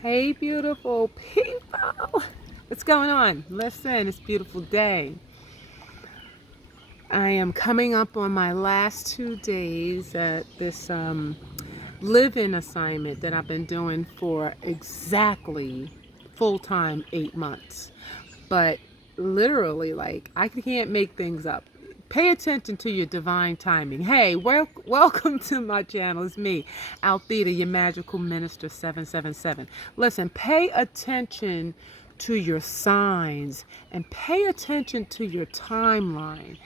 Hey, beautiful people. What's going on? Listen, it's a beautiful day. I am coming up on my last 2 days at this live-in assignment that I've been doing for exactly full-time 8 months. But literally, like, I can't make things up. Pay attention to your divine timing. Hey, welcome to my channel. It's me, Althea, your magical minister 777. Listen, pay attention to your signs and pay attention to your timeline.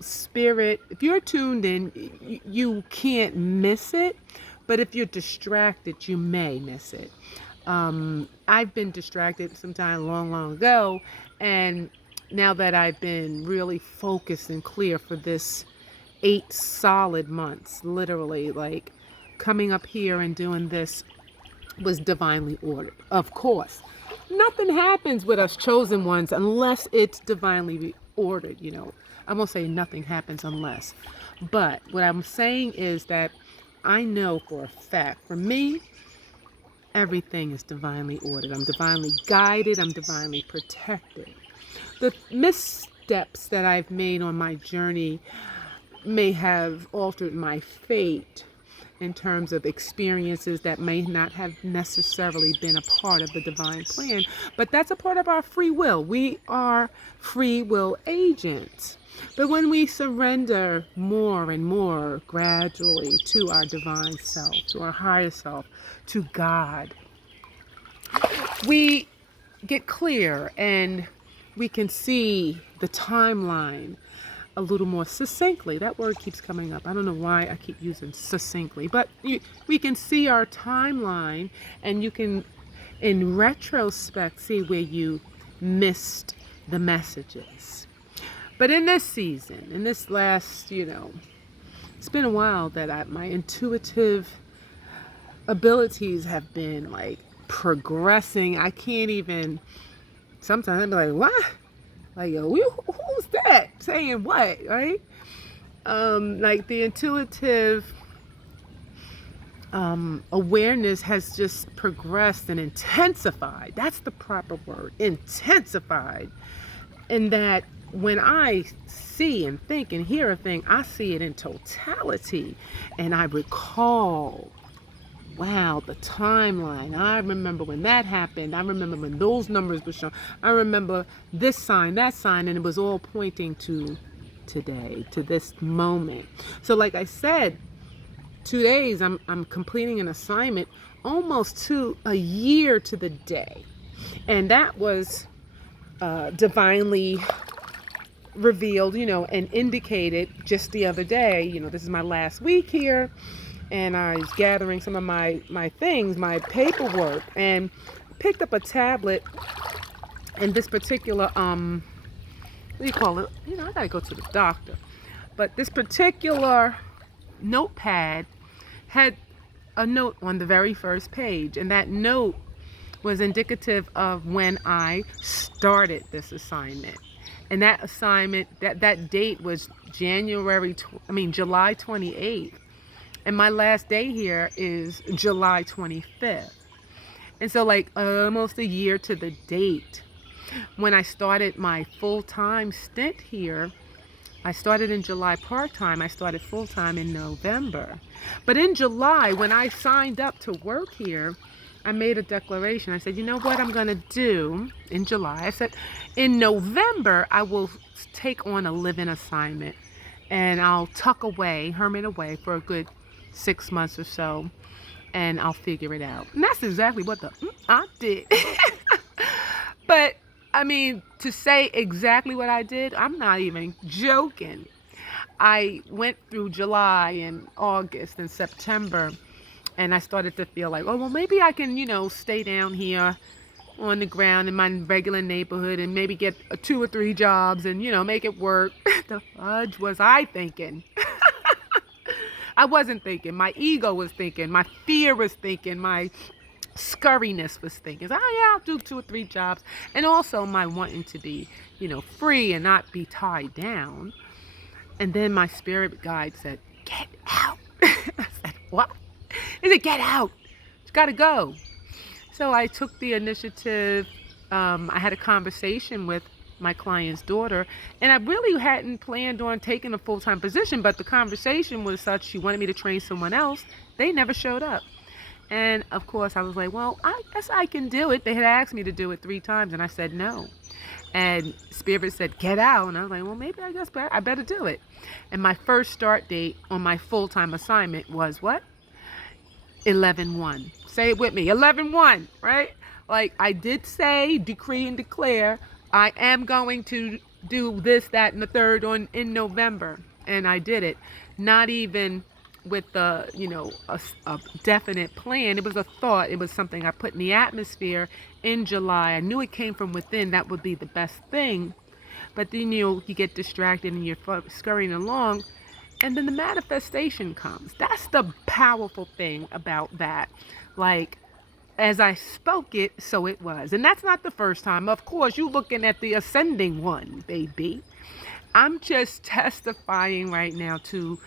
Spirit, if you're tuned in, you can't miss it. But if you're distracted, you may miss it. I've been distracted sometime long, long ago. And now that I've been really focused and clear for this 8 solid months, literally, like coming up here and doing this was divinely ordered. Of course, nothing happens with us chosen ones unless it's divinely ordered. I won't say nothing happens unless. But what I'm saying is that I know for a fact, for me, everything is divinely ordered. I'm divinely guided. I'm divinely protected. The missteps that I've made on my journey may have altered my fate in terms of experiences that may not have necessarily been a part of the divine plan, but that's a part of our free will. We are free will agents. But when we surrender more and more gradually to our divine self, to our higher self, to God, we get clear and we can see the timeline a little more succinctly. That word keeps coming up. I don't know why I keep using succinctly, but we can see our timeline, and you can, in retrospect, see where you missed the messages. But in this season, in this last, it's been a while that my intuitive abilities have been like progressing. I can't even, sometimes I'd be like, what? Like, yo, who's that saying what, right? Like the intuitive awareness has just progressed and intensified. That's the proper word, intensified. In that when I see and think and hear a thing, I see it in totality. And I recall, wow, the timeline. I remember when that happened. I remember when those numbers were shown. I remember this sign, that sign, and it was all pointing to today, to this moment. So like I said, 2 days I'm completing an assignment almost to a year to the day. And that was divinely revealed, and indicated just the other day. This is my last week here, and I was gathering some of my things, my paperwork, and picked up a tablet. And this particular what do you call it? I gotta go to the doctor. But this particular notepad had a note on the very first page, and that note was indicative of when I started this assignment. And that assignment, that date was July 28th. And my last day here is July 25th. And so like almost a year to the date. When I started my full-time stint here, I started in July part-time. I started full-time in November. But in July, when I signed up to work here, I made a declaration. I said, you know what I'm going to do in July? I said, in November, I will take on a live-in assignment. And I'll hermit away for a good 6 months or so. And I'll figure it out. And that's exactly what I did. But, to say exactly what I did, I'm not even joking. I went through July and August and September, and I started to feel like, oh, well, maybe I can, stay down here on the ground in my regular neighborhood and maybe get 2 or 3 jobs and, make it work. The fudge was I thinking. I wasn't thinking. My ego was thinking. My fear was thinking. My scurriness was thinking, oh yeah, I'll do 2 or 3 jobs. And also my wanting to be, free and not be tied down. And then my spirit guide said, get out. I said, what? He said, get out. Gotta go. So I took the initiative. I had a conversation with my client's daughter, and I really hadn't planned on taking a full-time position, but the conversation was such, she wanted me to train someone else. They never showed up. And of course I was like, well, I guess I can do it. They had asked me to do it 3 times and I said no. And Spirit said, get out. And I was like, well, maybe I guess I better do it. And my first start date on my full-time assignment was what? 11/1. Say it with me. 11/1, right? Like I did say, decree and declare, I am going to do this, that, and the third in November. And I did it. Not even with a definite plan. It was a thought. It was something I put in the atmosphere in July. I knew it came from within. That would be the best thing. But then you get distracted and you're scurrying along. And then the manifestation comes. That's the powerful thing about that. Like, as I spoke it, so it was. And that's not the first time. Of course, you're looking at the ascending one, baby. I'm just testifying right now to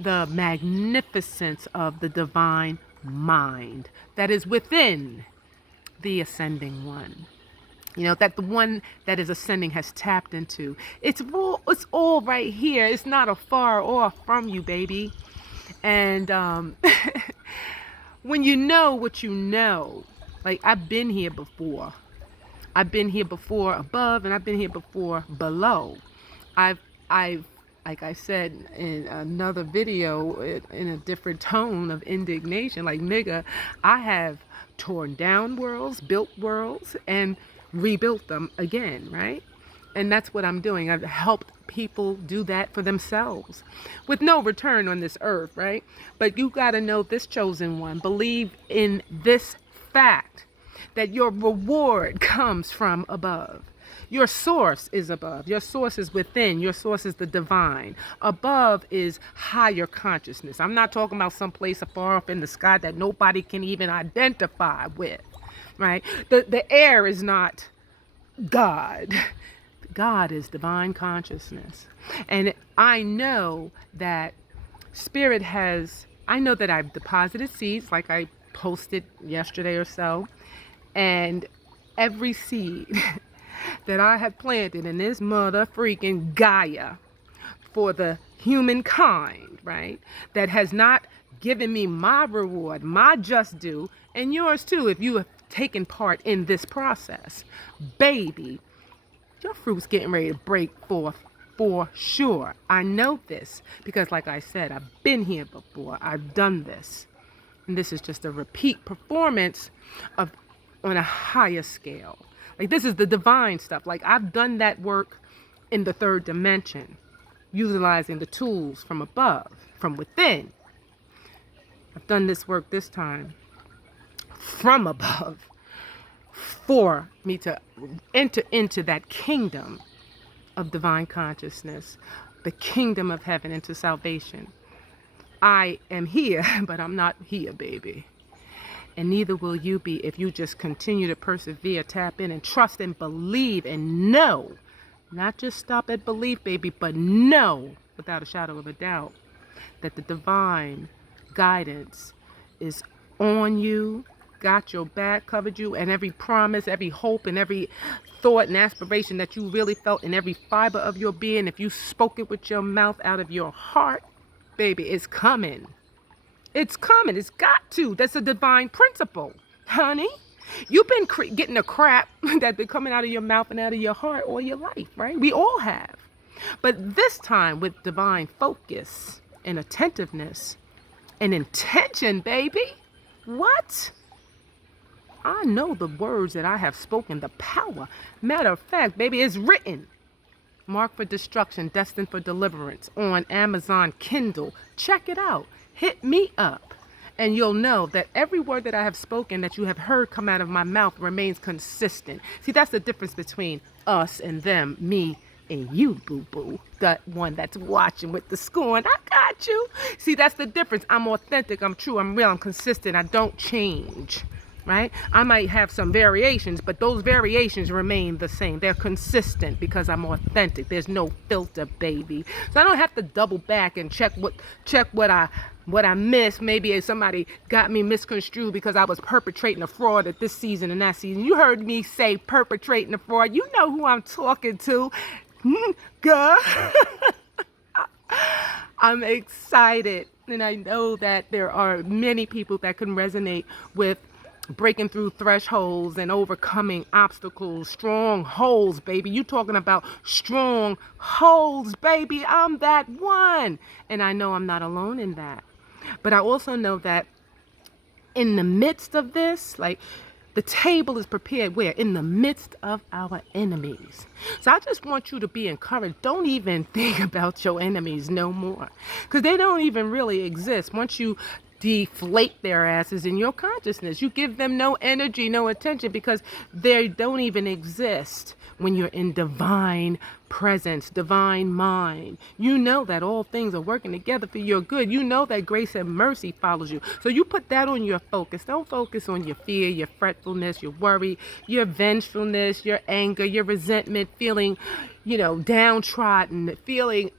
the magnificence of the divine mind that is within the ascending one. That the one that is ascending has tapped into. It's all right here. It's not a far off from you, baby. And when you know what you know, like I've been here before. I've been here before above, and I've been here before below. I've like I said in another video in a different tone of indignation, like nigga, I have torn down worlds, built worlds, and rebuilt them again, right? And that's what I'm doing. I've helped people do that for themselves with no return on this earth, right? But you got to know this, chosen one. Believe in this fact that your reward comes from above. Your source is above. Your source is within. Your source is the divine. Above is higher consciousness. I'm not talking about some place far off in the sky that nobody can even identify with, right? The air is not God. God is divine consciousness. And I know that I know that I've deposited seeds, like I posted yesterday or so, and every seed that I have planted in this mother freaking Gaia for the humankind, right, that has not given me my reward, my just due, and yours too, if you have taken part in this process, baby, your fruit's getting ready to break forth for sure. I know this because, like I said, I've been here before. I've done this. And this is just a repeat performance on a higher scale. Like, this is the divine stuff. Like, I've done that work in the 3rd dimension, utilizing the tools from above, from within. I've done this work this time from above for me to enter into that kingdom of divine consciousness, the kingdom of heaven, into salvation. I am here, but I'm not here, baby. And neither will you be if you just continue to persevere, tap in, and trust and believe and know. Not just stop at belief, baby, but know without a shadow of a doubt that the divine guidance is on you, got your back, covered you, and every promise, every hope, and every thought and aspiration that you really felt in every fiber of your being, if you spoke it with your mouth out of your heart, baby, it's coming. It's coming. It's got to. That's a divine principle, honey. You've been getting the crap that's been coming out of your mouth and out of your heart all your life, right? We all have. But this time with divine focus and attentiveness and intention, baby. What? I know the words that I have spoken, the power. Matter of fact, baby, it's written. Marked for destruction, destined for deliverance on Amazon Kindle. Check it out. Hit me up. And you'll know that every word that I have spoken, that you have heard come out of my mouth, remains consistent. See, that's the difference between us and them, me and you, boo-boo. The one that's watching with the scorn. I got you. See, that's the difference. I'm authentic. I'm true. I'm real. I'm consistent. I don't change. Right? I might have some variations, but those variations remain the same. They're consistent because I'm authentic. There's no filter, baby. So I don't have to double back and check what I What I missed, maybe somebody got me misconstrued because I was perpetrating a fraud at this season and that season. You heard me say perpetrating a fraud. You know who I'm talking to. Girl. I'm excited. And I know that there are many people that can resonate with breaking through thresholds and overcoming obstacles, strongholds, baby. You talking about strongholds, baby. I'm that one. And I know I'm not alone in that. But I also know that in the midst of this, like, the table is prepared where? In the midst of our enemies. So I just want you to be encouraged. Don't even think about your enemies no more. Because they don't even really exist. Once you deflate their asses in your consciousness, you give them no energy, no attention, because they don't even exist when you're in divine presence, divine mind. You know that all things are working together for your good. You know that grace and mercy follows you. So you put that on your focus. Don't focus on your fear, your fretfulness, your worry, your vengefulness, your anger, your resentment, feeling, downtrodden, feeling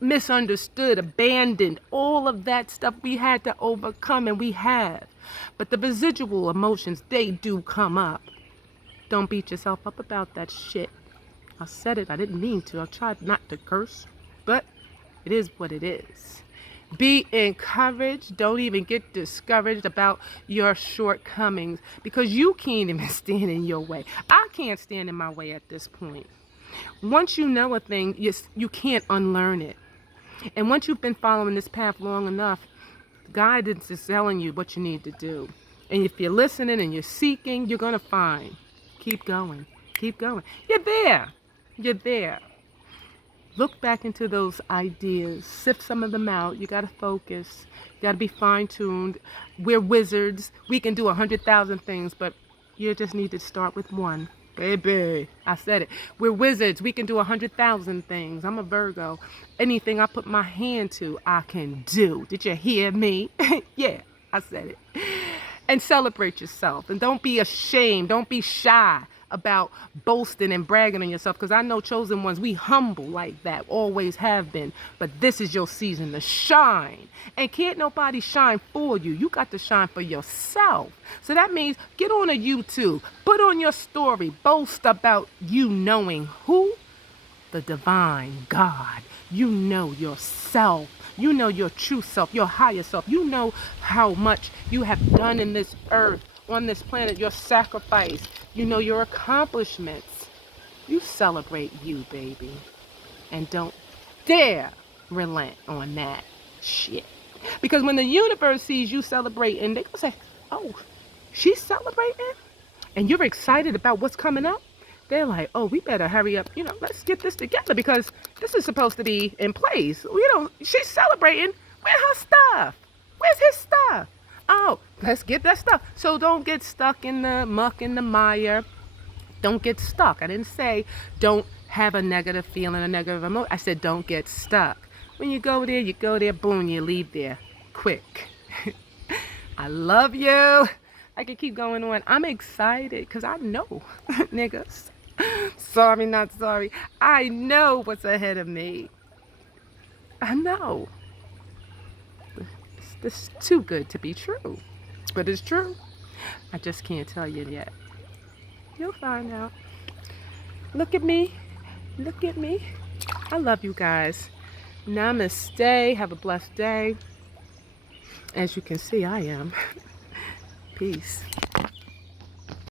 misunderstood, abandoned, all of that stuff we had to overcome, and we have. But the residual emotions, they do come up. Don't beat yourself up about that shit. I said it, I didn't mean to. I tried not to curse, but it is what it is. Be encouraged. Don't even get discouraged about your shortcomings, because you can't even stand in your way. I can't stand in my way at this point. Once you know a thing, you can't unlearn it. And once you've been following this path long enough, guidance is telling you what you need to do. And if you're listening and you're seeking, you're going to find. Keep going. Keep going. You're there. You're there. Look back into those ideas. Sift some of them out. You got to focus. You got to be fine-tuned. We're wizards. We can do 100,000 things, but you just need to start with one. Baby, I said it. We're wizards. We can do 100,000 things. I'm a Virgo. Anything I put my hand to, I can do. Did you hear me? Yeah, I said it. And celebrate yourself. And don't be ashamed. Don't be shy about boasting and bragging on yourself, because I know chosen ones, we humble like that, always have been. But this is your season to shine, and can't nobody shine for you. You got to shine for yourself. So that means get on a YouTube, put on your story, boast about you knowing who? The divine God. You know yourself. You know your true self, your higher self. You know how much you have done in this earth, on this planet, your sacrifice. You know your accomplishments. You celebrate you, baby. And don't dare relent on that shit. Because when the universe sees you celebrating, they're going to say, oh, she's celebrating? And you're excited about what's coming up? They're like, oh, we better hurry up. Let's get this together, because this is supposed to be in place. She's celebrating. Where's her stuff? Where's his stuff? Oh, let's get that stuff. So don't get stuck in the muck and the mire. Don't get stuck. I didn't say don't have a negative feeling, a negative emotion. I said don't get stuck. When you go there, boom, you leave there quick. I love you. I can keep going on. I'm excited because I know, niggas. Sorry, not sorry. I know what's ahead of me. I know. This is too good to be true. But it's true. I just can't tell you yet. You'll find out. Look at me. Look at me. I love you guys. Namaste. Have a blessed day. As you can see, I am. Peace.